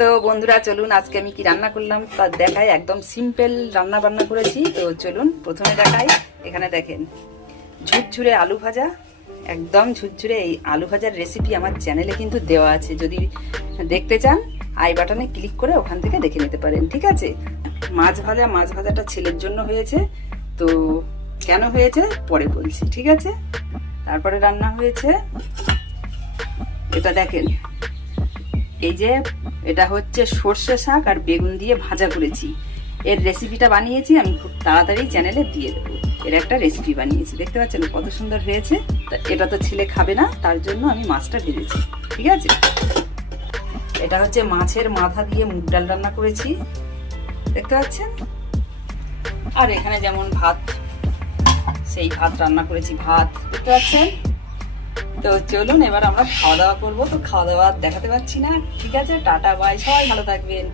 তো বন্ধুরা, চলুন আজকে আমি কি রান্না করলাম? তা দেখাই, একদম সিম্পল রান্না বান্না করেছি। তো চলুন, প্রথমে দেখাই। এখানে দেখেন, ঝুরঝুরে আলু ভাজা। একদম ঝুরঝুরে এই আলু ভাজার রেসিপি আমার চ্যানেলে কিন্তু দেওয়া আছে। যদি দেখতে চান, আই বাটনে ক্লিক করে ওখান থেকে দেখে নিতে পারেন, ঠিক আছে? মাছ ভাজা, মাছ ভাজাটা ছেলের জন্য হয়েছে। তো কেন হয়েছে? পরে বলছি, ঠিক আছে? তারপরে রান্না হয়েছে। এটা দেখেন এই যে, এটা হচ্ছে সর্ষে শাক আর বেগুন দিয়ে ভাজা করেছি। এর রেসিপিটা বানিয়েছি, আমি খুব তাড়াতাড়ি চ্যানেলে দিয়ে দেবো। এর একটা রেসিপি বানিয়েছি, দেখতে পাচ্ছেন কত সুন্দর হয়েছে। এটা তো ছেলে খাবে না, তার জন্য আমি মাছটা ভেজেছি, ঠিক আছে? এটা হচ্ছে মাছের মাথা দিয়ে মুগ ডাল রান্না করেছি, দেখতে পাচ্ছেন? আর এখানে যেমন ভাত, সেই ভাত রান্না করেছি, ভাত, দেখতে পাচ্ছেন? তো চলুন, এবার আমরা খাওয়া দাওয়া করব। তো খাওয়া দাওয়া দেখাতে পাচ্ছি না। ঠিক আছে, টাটা বাই সবাই ভালো থাকবেন।